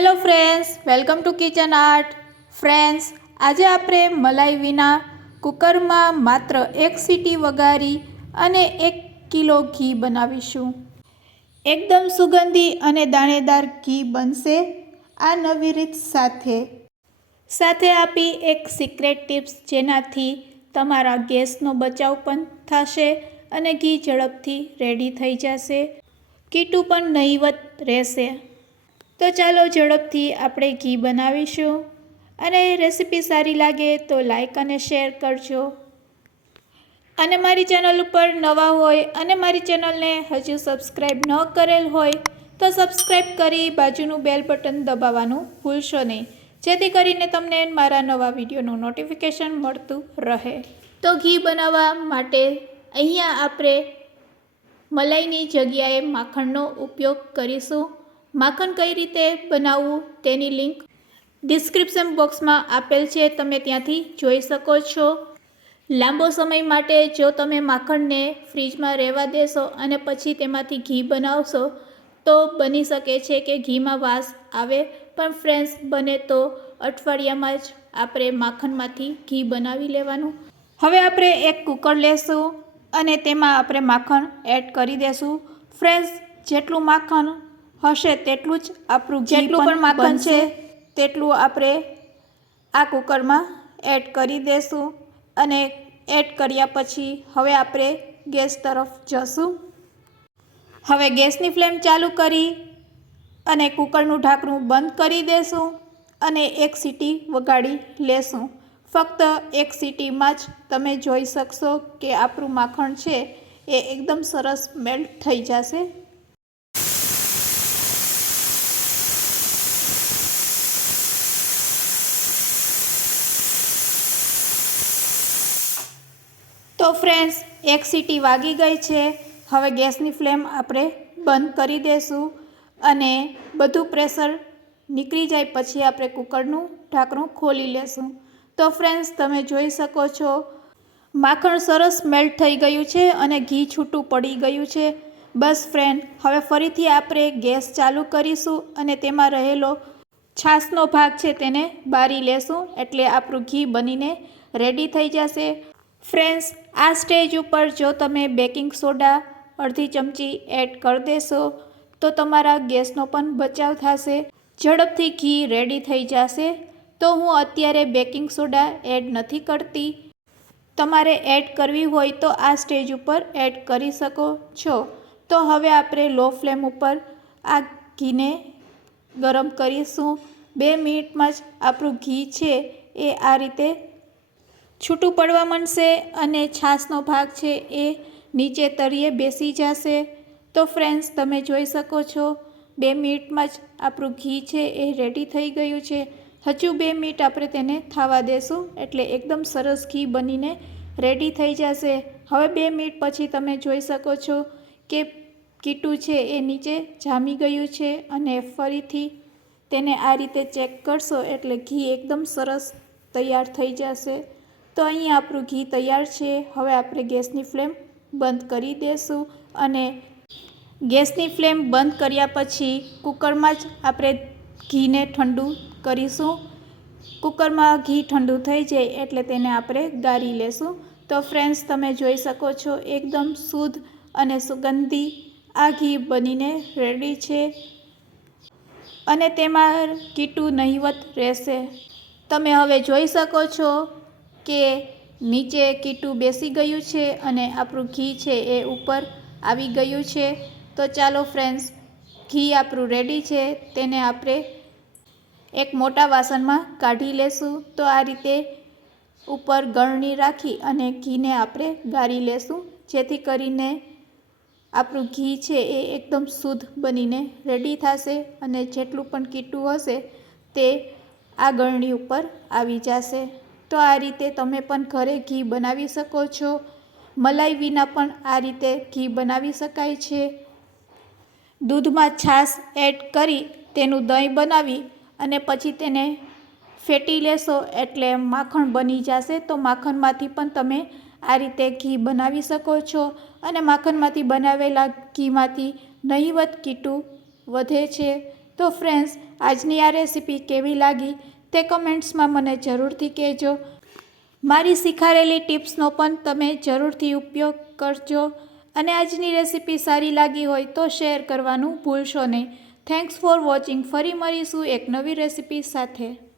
Hello friends welcome to kitchen art friends આજે આપણે મલાઈ વિના કુકરમાં માત્ર એક સીટી વગારી અને એક કિલો ઘી બનાવીશું. એકદમ સુગંધી અને દાણેદાર ઘી બનશે આ નવી રીત સાથે. સાથે આપી એક સિક્રેટ ટિપ્સ જેનાથી તમારા ગેસનો બચાવ પણ થશે અને ઘી ઝડપથી રેડી થઈ જશે. કીટું પણ નહીવત રહેશે. તો ચાલો ઝડપથી આપણે ઘી બનાવીશું. અને રેસીપી સારી લાગે તો લાઈક અને શેર કરજો. અને મારી ચેનલ ઉપર નવા હોય અને મારી ચેનલને હજુ સબસ્ક્રાઈબ ન કરેલ હોય તો સબસ્ક્રાઈબ કરી બાજુનું બેલ બટન દબાવવાનું ભૂલશો નહીં. જેથી કરીને તમને મારા નવા વિડીયોનું નોટિફિકેશન મળતું રહે. તો ઘી બનાવવા માટે અહીંયા આપણે મલાઈની જગ્યાએ માખણનો ઉપયોગ કરીશું. માખણ કઈ રીતે બનાવવું તેની લિંક ડિસ્ક્રિપ્શન બોક્સમાં આપેલ છે, તમે ત્યાંથી જોઈ શકો છો. લાંબો સમય માટે જો તમે માખણને ફ્રીજમાં રહેવા દેશો અને પછી તેમાંથી ઘી બનાવશો, તો બની શકે છે કે ઘીમાં વાસ આવે. પણ ફ્રેન્ડ્સ, બને તો અઠવાડિયામાં જ આપણે માખણમાંથી ઘી બનાવી લેવાનું. હવે આપણે એક કુકર લેશું અને તેમાં આપણે માખણ એડ કરી દેશું. ફ્રેન્ડ્સ, જેટલું માખણ હશે તેટલું જ આપણું જેટલું પણ માખણ છે. તેટલું આપણે આ કુકરમાં એડ કરી દેશું અને એડ કર્યા પછી હવે આપણે ગેસ તરફ જશું. હવે ગેસની ફ્લેમ ચાલુ કરી અને કુકરનું ઢાંકણું બંધ કરી દેશું અને એક સીટી વગાડી લેશું. ફક્ત એક સીટીમાં જ તમે જોઈ શકશો કે આપણું માખણ છે એ એકદમ સરસ મેલ્ટ થઈ જશે. તો ફ્રેન્ડ્સ એક સીટી વાગી ગઈ છે. હવે ગેસની ફ્લેમ આપણે બંધ કરી દઈશું અને બધું પ્રેશર નીકળી જાય પછી આપણે કુકરનું ઢાંકણું ખોલી લેશું. તો ફ્રેન્ડ્સ તમે જોઈ શકો છો, માખણ સરસ મેલ્ટ થઈ ગયું છે અને ઘી છૂટું પડી ગયું છે. બસ ફ્રેન્ડ હવે ફરીથી આપણે ગેસ ચાલુ કરીશું અને તેમાં રહેલો છાશનો ભાગ છે તેને બારી લેશું એટલે આપણું ઘી બનીને રેડી થઈ જશે. ફ્રેન્ડ્સ, આ સ્ટેજ ઉપર જો તમે બેકિંગ સોડા અડધી ચમચી એડ કરી દેશો, તો તમારા ગેસનો પણ બચાવ થશે. ઝડપથી ઘી રેડી થઈ જશે. તો હું અત્યારે બેકિંગ સોડા એડ નથી કરતી. તમારે એડ કરવી હોય તો આ સ્ટેજ ઉપર એડ કરી શકો છો. તો હવે આપણે લો ફ્લેમ ઉપર આ ઘીને ગરમ કરીશું. બે મિનિટમાં જ આપણું ઘી છે એ આ રીતે છૂટું પડવા માંડશે અને છાશનો ભાગ છે એ નીચે તળિયે બેસી જશે. તો ફ્રેન્ડ્સ તમે જોઈ શકો છો, બે મિનિટમાં જ આપણું ઘી છે એ રેડી થઈ ગયું છે. હજુ બે મિનિટ આપણે તેને થવા દેશું એટલે એકદમ સરસ ઘી બનીને રેડી થઈ જશે. હવે બે મિનિટ પછી તમે જોઈ શકો છો કે કીટું છે એ નીચે જામી ગયું છે અને ફરીથી તેને આ રીતે ચેક કરશો એટલે ઘી એકદમ સરસ તૈયાર થઈ જશે. તો અહીં આપણું ઘી તૈયાર છે. હવે આપણે ગેસની ફ્લેમ બંધ કરી દઈશું અને ગેસની ફ્લેમ બંધ કર્યા પછી કુકરમાં જ આપણે ઘીને ઠંડુ કરીશું. કુકરમાં ઘી ઠંડુ થઈ જાય એટલે તેને આપણે ગાળી લેશું. તો ફ્રેન્ડ્સ, તમે જોઈ શકો છો એકદમ શુદ્ધ અને સુગંધી આ ઘી બનીને રેડી છે. અને તેમાં કીટું નહીવત રહેશે. તમે હવે જોઈ શકો છો કે નીચે કીટું બેસી ગયું છે અને આપણું ઘી છે એ ઉપર આવી ગયું છે. તો ચાલો ફ્રેન્ડ્સ ઘી આપણું રેડી છે. તેને આપણે એક મોટા વાસણમાં કાઢી લેશું. તો આ રીતે ઉપર ગળણી રાખી અને ઘીને આપણે ગાળી લેશું. જેથી કરીને આપણું ઘી છે એ એકદમ શુદ્ધ બનીને રેડી થશે અને જેટલું પણ કીટું હશે તે આ ગળણી ઉપર આવી જશે. તો આ રીતે તમે પણ ઘરે ઘી બનાવી શકો છો. મલાઈ વિના પણ આ રીતે ઘી બનાવી શકાય છે. દૂધમાં છાશ એડ કરી તેનું દહીં બનાવી અને પછી તેને ફેટી લેશો એટલે માખણ બની જશે. તો માખણમાંથી પણ તમે આ રીતે ઘી બનાવી શકો છો અને માખણમાંથી બનાવેલા ઘીમાંથી નહીવત કીટું વધે છે. તો ફ્રેન્ડ્સ, આજની આ રેસીપી કેવી લાગી? તે કમેન્ટ્સમાં મને જરૂરથી કહેજો. મારી શીખારેલી ટિપ્સનો પણ તમે જરૂરથી ઉપયોગ કરજો. અને આજની રેસીપી સારી લાગી હોય તો શેર કરવાનું ભૂલશો નહીં. થેન્ક્સ ફોર વોચિંગ ફરી મળીશું એક નવી રેસીપી સાથે.